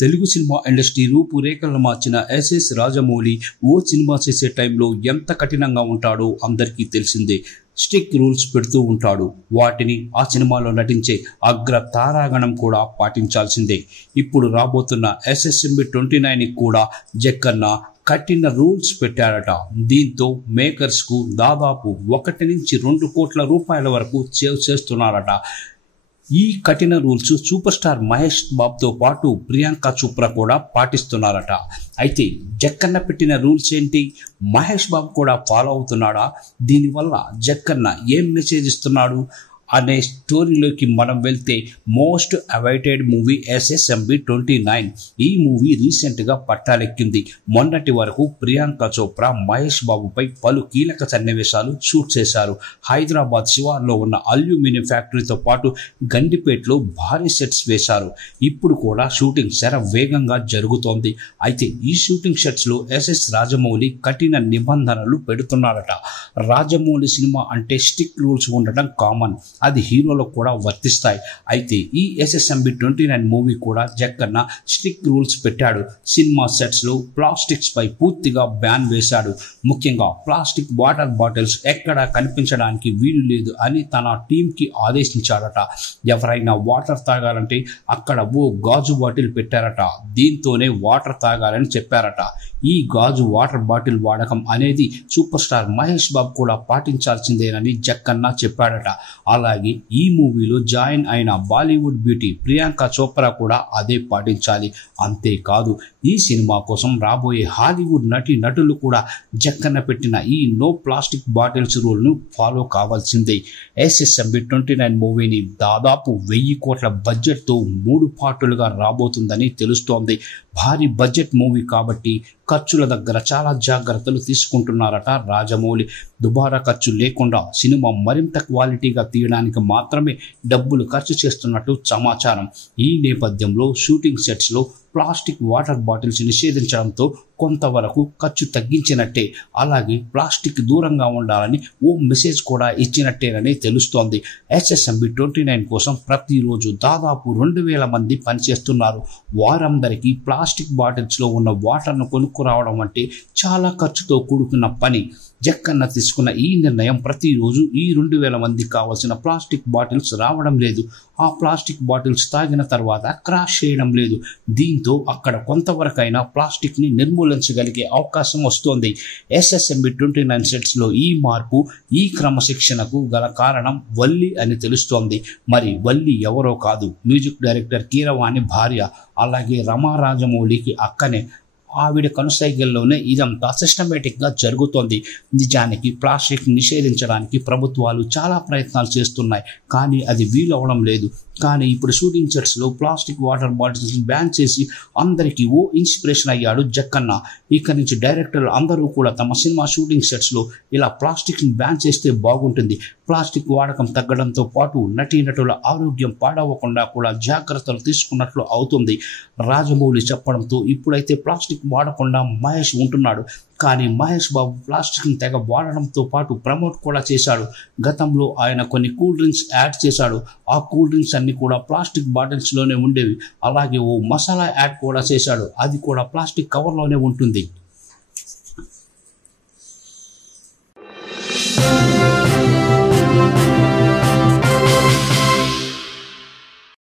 Telugu cinema industry రూపురేఖలను మార్చిన SS Rajamouli ఓ cinema చేసే టైంలో ఎంత కఠినంగా ఉంటాడో అందరికీ తెలిసిందే. స్ట్రిక్ట్ రూల్స్ పెడుతూ ఉంటాడు. వాటిని ఆ సినిమాలో నటించే అగ్ర తారాగణం కూడా పాటించాల్సిందే. ఇప్పుడు రాబోతున్న SSMB 29 కూడా జక్కన్న కఠిన రూల్స్ పెట్టారట. దీంతో మేకర్స్ కు దాదాపు 1 నుంచి 2 కోట్ల రూపాయల వరకు సేవ్ చేస్తున్నారట. ఈ కఠిన రూల్స్ సూపర్ స్టార్ మహేష్ బాబుతో పాటు ప్రియాంక చోప్రా కూడా పాటిస్తున్నారట. అయితే జక్కన్న పెట్టిన రూల్స్ ఏంటి? మహేష్ బాబు కూడా ఫాలో అవుతున్నాడా? దీనివల్ల జక్కన్న ఏం మెసేజ్ ఇస్తున్నాడు అనే స్టోరీలోకి మనం వెళ్తే, మోస్ట్ అవైటెడ్ మూవీ SSMB 29. ఈ మూవీ రీసెంట్గా పట్టాలెక్కింది. మొన్నటి వరకు ప్రియాంక చోప్రా మహేష్ బాబుపై పలు కీలక సన్నివేశాలు షూట్ చేశారు. హైదరాబాద్ శివార్లో ఉన్న అల్యూమినియం ఫ్యాక్టరీతో పాటు గండిపేటలో భారీ సెట్స్ వేశారు. ఇప్పుడు కూడా షూటింగ్ వేగంగా జరుగుతోంది. అయితే ఈ షూటింగ్ సెట్స్లో SS రాజమౌళి కఠిన నిబంధనలు పెడుతున్నారట. రాజమౌళి సినిమా అంటే స్ట్రిక్ట్ రూల్స్ ఉండటం కామన్. అది హీరోలకు కూడా వర్తిస్తాయి. అయితే ఈ SSMB 29 మూవీ కూడా జక్కన్న స్ట్రిక్ట్ రూల్స్ పెట్టాడు. సినిమా సెట్స్ లో ప్లాస్టిక్స్ పై పూర్తిగా బ్యాన్ వేశాడు. ముఖ్యంగా ప్లాస్టిక్ వాటర్ బాటిల్స్ ఎక్కడా కనిపించడానికి వీలు లేదు అని తన టీమ్ కి ఆదేశించాడట. ఎవరైనా వాటర్ తాగాలంటే అక్కడ ఓ గాజు బాటిల్ పెట్టారట. దీంతోనే వాటర్ తాగాలని చెప్పారట. ఈ గాజు వాటర్ బాటిల్ వాడకం అనేది సూపర్ స్టార్ మహేష్ బాబు కూడా పాటించాల్సిందేనని జక్కన్న చెప్పాడట. అలాగే ఈ మూవీలో జాయిన్ అయిన బాలీవుడ్ బ్యూటీ ప్రియాంక చోప్రా కూడా అదే పాటించాలి. అంతేకాదు, ఈ సినిమా కోసం రాబోయే హాలీవుడ్ నటులు కూడా జక్కన్న పెట్టిన ఈ నో ప్లాస్టిక్ బాటిల్స్ రూల్ ను ఫాలో కావాల్సిందే. SSMB 29 మూవీని దాదాపు 1000 కోట్ల బడ్జెట్ తో 3 పార్టులుగా రాబోతుందని తెలుస్తోంది. భారీ బడ్జెట్ మూవీ కాబట్టి ఖర్చుల దగ్గర చాలా జాగ్రత్తలు తీసుకుంటున్నారట రాజమౌళి. దుబారా ఖర్చు లేకుండా సినిమా మరింత క్వాలిటీగా తీయడానికి మాత్రమే డబ్బులు ఖర్చు చేస్తున్నట్టు సమాచారం. ఈ నేపథ్యంలో షూటింగ్ సెట్స్ లో ప్లాస్టిక్ వాటర్ బాటిల్స్ నిషేధించడంతో కొంతవరకు ఖర్చు తగ్గించినట్టే. అలాగే ప్లాస్టిక్ దూరంగా ఉండాలని ఓ మెసేజ్ కూడా ఇచ్చినట్టేనని తెలుస్తోంది. SSMB 29 కోసం ప్రతిరోజు దాదాపు 2000 మంది పనిచేస్తున్నారు. వారందరికీ ప్లాస్టిక్ బాటిల్స్ లో ఉన్న వాటర్ను కొనుక్కురావడం అంటే చాలా ఖర్చుతో కూడుకున్న పని. జక్కన్న తీసుకున్న ఈ నిర్ణయం ప్రతిరోజు ఈ 2000 మందికి కావాల్సిన ప్లాస్టిక్ బాటిల్స్ రావడం లేదు. ఆ ప్లాస్టిక్ బాటిల్స్ తాగిన తర్వాత క్రాష్ చేయడం లేదు. దీంతో అక్కడ కొంతవరకైనా ప్లాస్టిక్ ని నిర్మూలించగలిగే అవకాశం వస్తోంది. SSMB 29 సెట్స్ లో ఈ మార్పు, ఈ క్రమశిక్షణకు గల కారణం వల్లి అని తెలుస్తోంది. మరి వల్లి ఎవరో కాదు, మ్యూజిక్ డైరెక్టర్ కీరవాణి భార్య, అలాగే రమా రాజమౌళికి అక్కనే. ఆవిడ కనుసైగల్లోనే ఇదంతా సిస్టమేటిక్ గా జరుగుతోంది. నిజానికి ప్లాస్టిక్ నిషేధించడానికి ప్రభుత్వాలు చాలా ప్రయత్నాలు చేస్తున్నాయి, కానీ అది వీలు అవడం లేదు. కానీ ఇప్పుడు షూటింగ్ సెట్స్ లో ప్లాస్టిక్ వాటర్ బాటిల్స్ బ్యాన్ చేసి అందరికీ ఓ ఇన్స్పిరేషన్ అయ్యాడు జక్కన్న. ఇక నుంచి డైరెక్టర్లు అందరూ కూడా తమ సినిమా షూటింగ్ సెట్స్ లో ఇలా ప్లాస్టిక్ ని బ్యాన్ చేస్తే బాగుంటుంది. ప్లాస్టిక్ వాడకం తగ్గడంతో పాటు నటీనటుల ఆరోగ్యం పాడవకుండా కూడా జాగ్రత్తలు తీసుకున్నట్లు అవుతుంది. రాజమౌళి చెప్పడంతో ఇప్పుడైతే ప్లాస్టిక్ వాడకుండా మహేష్ ఉంటున్నాడు. కానీ మహేష్ బాబు ప్లాస్టిక్ ని తెగ వాడడంతో పాటు ప్రమోట్ కూడా చేశాడు. గతంలో ఆయన కొన్ని కూల్ డ్రింక్స్ యాడ్ చేశాడు. ఆ కూల్ డ్రింక్స్ అన్ని కూడా ప్లాస్టిక్ బాటిల్స్ లోనే ఉండేవి. అలాగే ఓ మసాలా యాడ్ కూడా చేశాడు. అది కూడా ప్లాస్టిక్ కవర్ లోనే ఉంటుంది.